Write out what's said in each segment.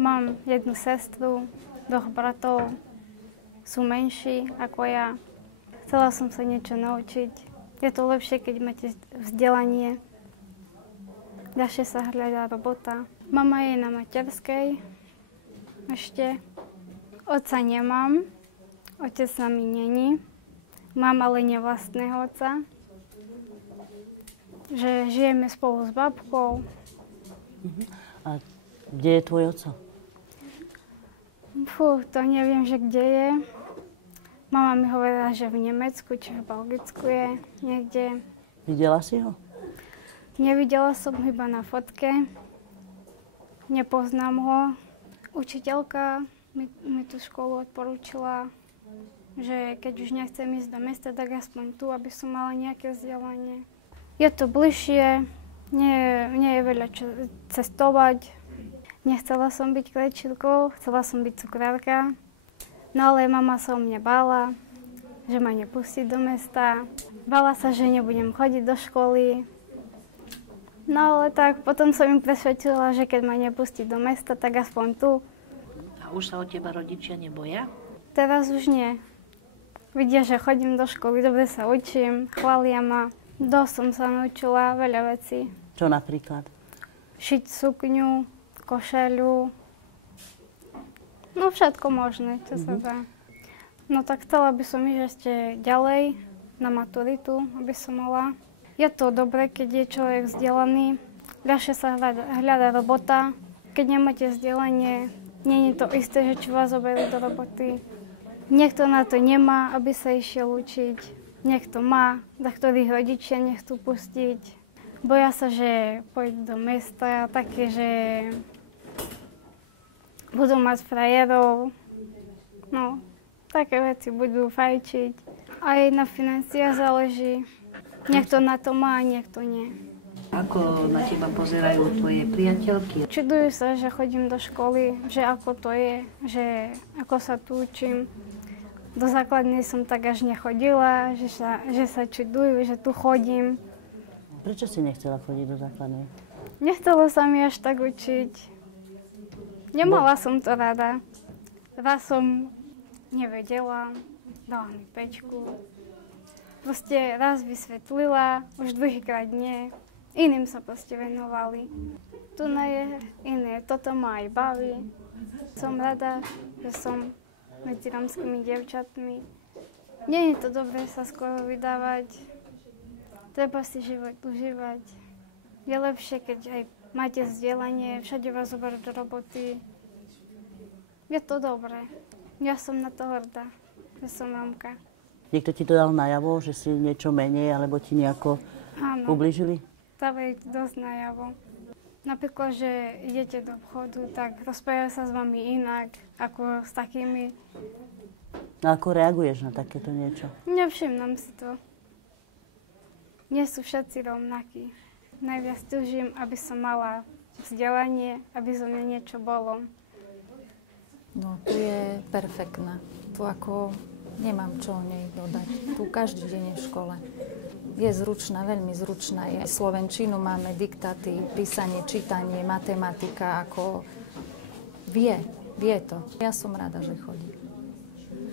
Mám jednu sestru, 2 bratov, sú menší ako ja. Chcela som sa niečo naučiť. Je to lepšie, keď máte vzdelanie. Ľahšie sa hľadá robota. Mama je na materskej ešte. Otca nemám. Otec s nami není. Mám ale nevlastného otca. Že žijeme spolu s babkou. A kde je tvoj otco? To neviem, že kde je. Mama mi hovorila, že v Nemecku, či v Belgicku je niekde. Videla si ho? Nevidela som ho iba na fotke. Nepoznám ho. Učiteľka mi tú školu odporúčila, že keď už nechcem ísť do mesta, tak aspoň tu, aby som mala nejaké vzdelanie. Je to bližšie, nie je veľa čo cestovať. Nechcela som byť klečilkou, chcela som byť cukrárka. No ale mama sa o mne bála, že ma nepustí do mesta. Bála sa, že nebudem chodiť do školy. No ale tak potom som im presvedčila, že keď ma nepustí do mesta, tak aspoň tu. A už sa o teba rodičia neboja? Teraz už nie. Vidia, že chodím do školy, dobre sa učím, chvália ma. Dosť som sa naučila veľa vecí. Čo napríklad? Šiť sukňu, košeľu. No všetko možné, čo sa dá. No tak chcela by som ísť ešte ďalej na maturitu, aby som mala. Je to dobré, keď je človek vzdelaný. Ľahšie sa hľadá robota. Keď nemáte vzdelanie, nie je to isté, že čo vás zoberú do roboty. Niekto na to nemá, aby sa išiel učiť. Niekto má, za ktorých rodičia nechcú pustiť. Boja sa, že pôjdu do mesta, také, že budú mať frajerov. No, také veci budú fajčiť. Aj na financiách záleží. Niekto na to má, niekto nie. Ako na teba pozerajú tvoje priateľky? Čudujú sa, že chodím do školy, že ako to je, že ako sa tu učím. Do základnej som tak až nechodila, že sa čudujú, že tu chodím. Prečo si nechcela chodiť do základnej? Nechcelo sa mi až tak učiť. Nemala som to rada. Raz som nevedela, dala mi 5. Proste raz vysvetlila, už druhýkrát nie. Iným sa proste venovali. Tu je iné, toto ma aj baví. Som rada, že som medzi romskými dievčatmi. Nie je to dobré sa skoro vydávať. Treba si život užívať. Je lepšie, keď aj máte vzdelanie, všade vás zoberú do roboty. Je to dobré. Ja som na to hrdá, že som Rómka. Niekto ti to dal najavo, že si niečo menej, alebo ti nejako ublížili? Dávajú to dosť najavo. Napríklad, že idete do obchodu, tak rozprávajú sa s vami inak, ako s takými. A ako reaguješ na takéto niečo? Nevšimnem si to. Nie sú všetci rovnakí. Najviac túžim, aby som mala vzdelanie, aby zo mňa niečo bolo. No, tu je perfektná. Tu ako nemám čo o nej dodať. Tu každý deň je v škole. Je zručná, veľmi zručná. Je slovenčinu máme, diktáty, písanie, čítanie, matematika, ako vie to. Ja som rada, že chodí.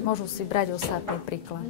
Môžu si brať ostatný príklad.